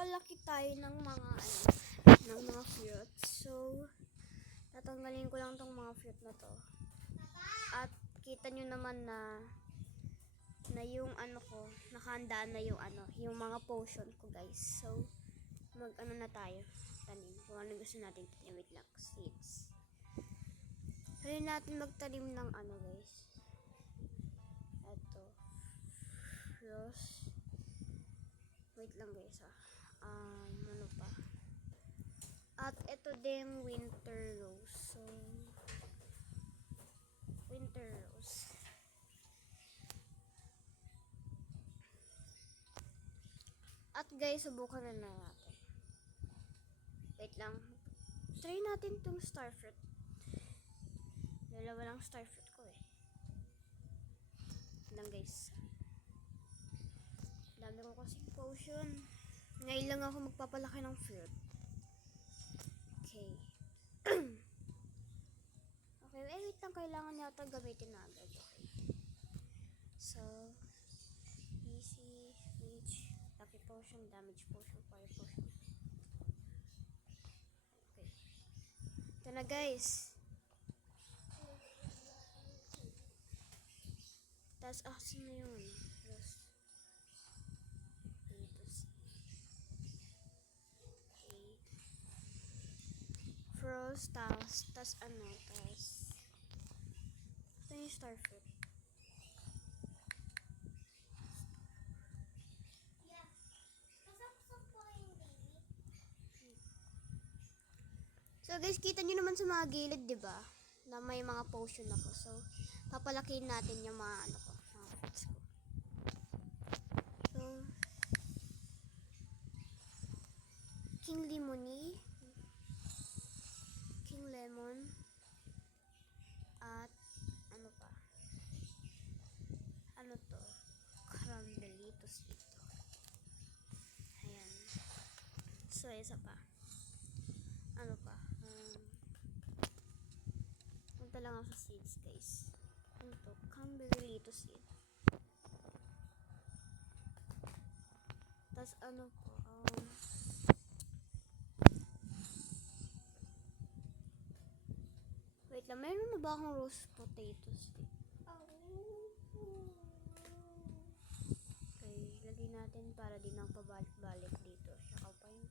magpapalaki tayo ng mga ng mga fruits. So, tatanggalin ko lang tong mga fruit na to. At kita nyo naman na yung ko, nakahanda na yung mga potion ko, guys. So, na tayo. Tanim. Kung ano gusto natin tanim. Wait lang. Seeds. Kaya natin magtanim ng guys. Ito. Rose. Wait lang, guys, ano pa. At ito din winter rose. So, winter rose. At guys, subukan na natin. Wait lang. Try natin tong starfruit. Dalawa lang starfruit ko eh. Lang guys. Dami ko kasing potion. Ngayon lang ako magpapalaki ng fruit. Okay. Okay, wait lang. Kailangan yata gamitin na agad. Okay. So, easy, reach, lucky potion, damage potion, fire potion. Okay. Ito na, guys. Tapos, asan na yun? Rose. Frost, tas ito yung starfruit. So guys, kita nyo naman sa mga gilid, diba? Na may mga potion ako. So, papalakihin natin yung mga mga fruits ko. So, King Lemony, King Lemon, at pa? Ano to? Cranberry-tos ito. Ayan. So, isa pa. Ano pa? Punta lang ako sa seeds, guys. Ano to? Cranberry-tos seed. Tapos ano po? Wait lang, meron na ba akong rose potatoes? Okay, lagay natin para din ang pabalik-balik dito. Siya pa yun.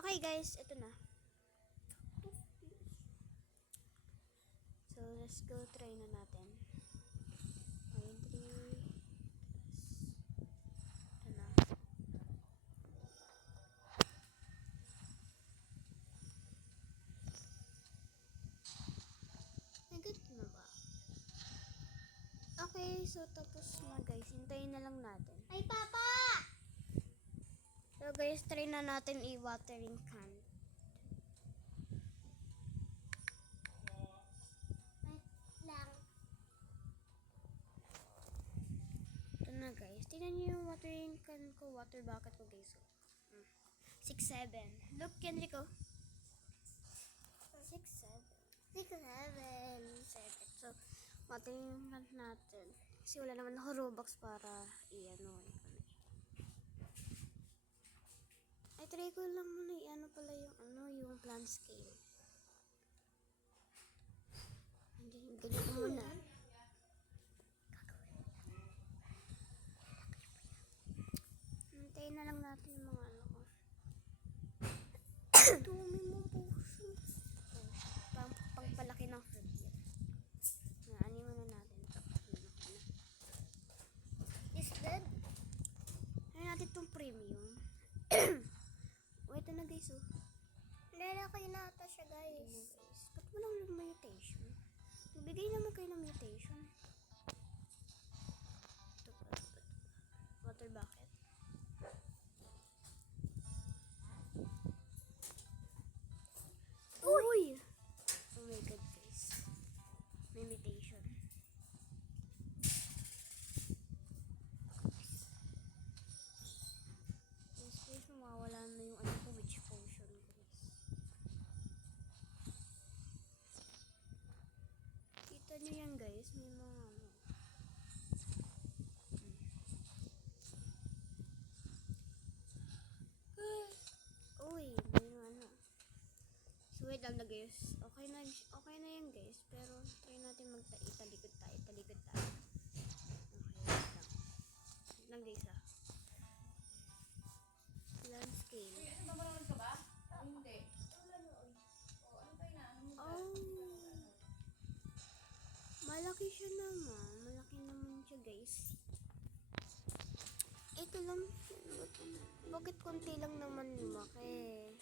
Okay guys, ito na. So, let's go try na natin. Okay, so tapos na guys. Hintayin na lang natin. Ay, Papa! So guys, try na natin i-watering can. Wait lang. Ito na guys. Tingnan nyo yung watering can ko. Water bucket ko guys. 6-7. Look, Enrico. 6-7. 6-7. So, watering can natin. Kasi wala naman ako Robux para ay, try ko lang muna pala yung plant scale. Ganyan ko muna. Hintayin na lang natin yung mga ko. Dumi mo puso. Pangpalaki ng fruit. Ani muna natin ito. Is dead. Ano natin itong premium. Wait na guys, lalaki na ata siya guys. Ba't walang mutation? Bigay naman kayo ng mutation. Ito pa. Water bucket. Uy! Oh my god guys. May mutation. Mawawala na yung witch potion guys. Kita nyo yan guys, may mga guys, okay na yan guys. Pero try natin italikod tayo. Okay, wait lang. Wait lang guys Landscape. Mamaroon ka ba? Hindi. O, ano pa inaano mo? Oh. Malaki siya naman. Malaki naman siya guys. Ito lang. Bakit konti lang naman lumaki?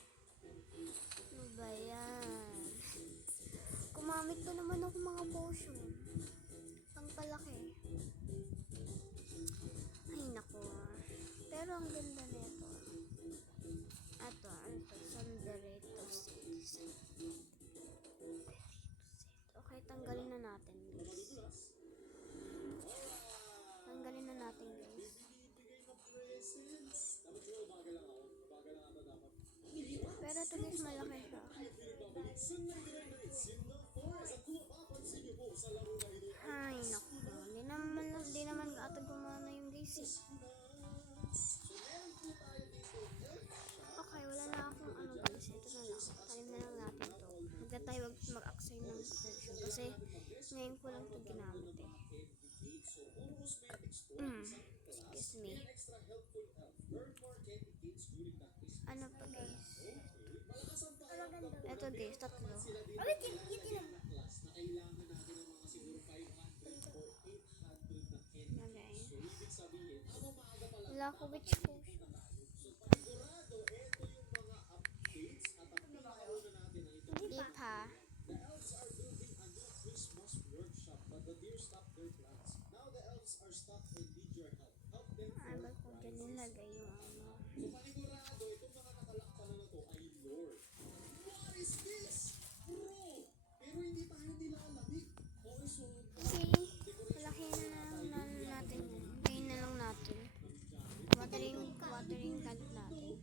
Ano ba yan? Kumamit pa naman ako mga potion. Pangpalaki. Ay nako. Pero ang ganda nito. Ato, ano to? Sanderato seeds. Okay, tanggalin na natin guys. Tanggalin na natin guys. Pero ito guys, malaki siya. Ay, naku. Di naman ata gumana yung guys eh. Okay, wala na akong ano guys. Ito na lang. Talim na lang natin to. Huwag na tayo mag-aksay ng potion. Kasi ngayon ko lang ito ginamit eh. Excuse me. Ano pa guys? Ito guys, tatlo. Yan guys. Wala ko which potion. Hindi pa. Ay, ba't ko dyan nilagay yung ano? Kasi, malaki na natin yan. Hintayin na lang natin. Watering can natin.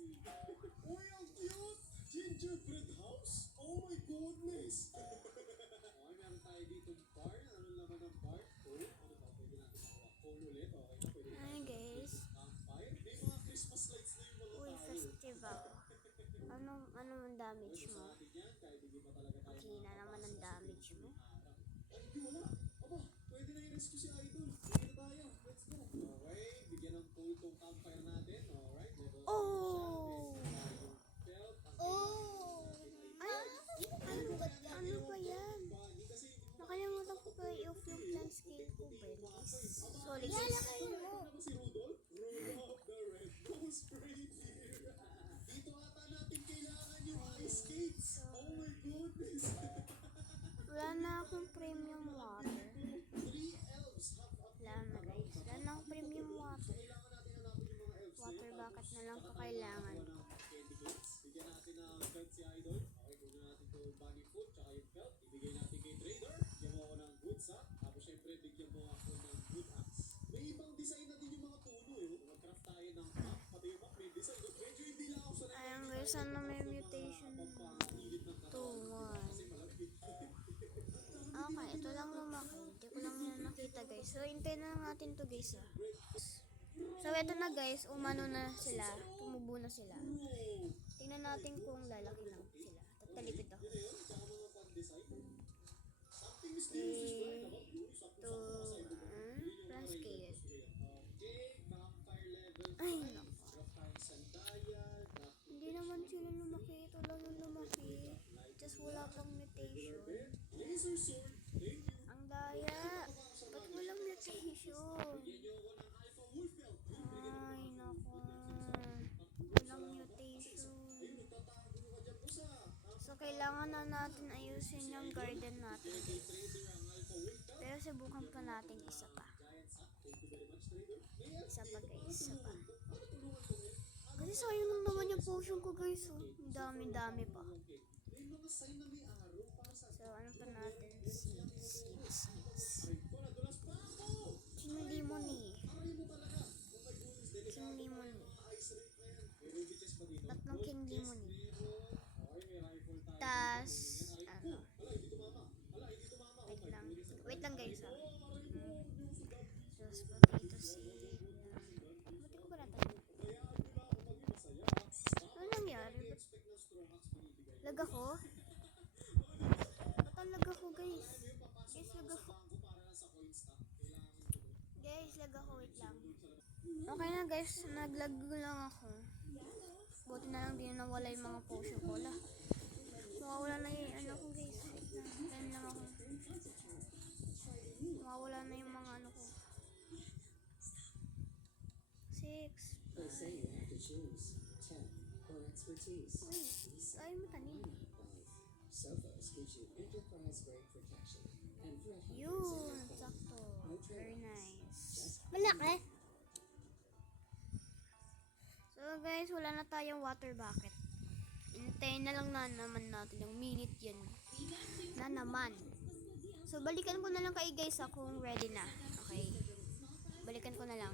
Uy, ang cute! Gingerbread house? Oh my goodness! Okay, meron tayo dito bar. Ano naman ang bar? Oh, ano ba? Pwede natin makuha phone ulit. Okay na, pwede Ay guys. campfire. May mga Christmas lights na yung mga Uy, tayo. festival. Ano ang damage mo? Natin yan, kahit hindi pa talaga tayo. Hina naman ang damage mo. Ay, di wala. Aba, pwede na i-rescue si Idol. Sige na tayo. Let's go. Okay, bigyan ng tool tong campfire natin. Alright, level Oh! belt. Oh! Ay! Ano ba yan? Nakalimutan ko pa i-off yung landscape ko, Betis. Sorry guys. Si Rudolph? Rudolph the Red-Nosed Reindeer. Dito ata natin kailangan yung ice skates. Oh my goodness. Wala na akong premium water. 3 elves have up. Wala na guys. Wala na akong premium water. Kailangan natin hanapin yung mga elves. Water bucket na lang ko kailangan. Candy canes. Bigyan natin ng belt si Idol. Okay, kunin natin to bunny food tsaka yung belt. Ibigay natin kay Trader. Bigyan mo ako ng goods ha. Tapos syempre bigyan mo ako ng good axe. May ibang design na din yung mga puno eh. Mag-craft tayo ng map. Pati yung map may design. Medyo hindi lang ako sanay. Ayan guys, ano may mutation? 2, 1. Okay, ito lang lumaki. Hindi ko lang yan nakita guys. So, hintayin na lang natin to guys So, eto na guys. Umano na sila. Tumubo na sila. Tingnan natin kung lalaki lang sila. Tatalipid ako. 3, 2, 1. Landscape. Ay, naku. Hindi naman sila lumaki. Ito lang yung lumaki. Just wala pang mutation. Laser sword. Thank you. Ang daya. Ba't walang mutation? Ay, naku. Walang mutation. So, kailangan na natin ayusin yung garden natin. Pero subukan pa natin isa pa. Isa pa guys, isa pa. Kasi sayang lang naman yung potion ko guys. Oh. Ang dami-dami pa. So, ano pa natin? Seeds. King Lemon eh. King Lemon eh. Tatlong King Lemon eh. Tas, ano? ako? Ba't lag ako, guys? Guys, lag ako. Guys, lag ako. Wait lang. Okay na, guys. Naglag lang ako. Buti na lang din nawala yung mga potion ko. Wala. Mawawala na yung ano ko, guys. Wait lang. Time lang ako. Mawawala na yung mga ano ko. 6. They say you have to choose tech or expertise. Uy, ayaw mo tanim. Sophos gives you enterprise-grade protection and threat hunters in Yun, your phone. sakto. Very nice. Malaki. So guys, wala na tayong water bucket. Hintayin na lang na naman natin yung minute yun. Na naman. So balikan ko na lang kay guys kung ready na. Okay. Balikan ko na lang.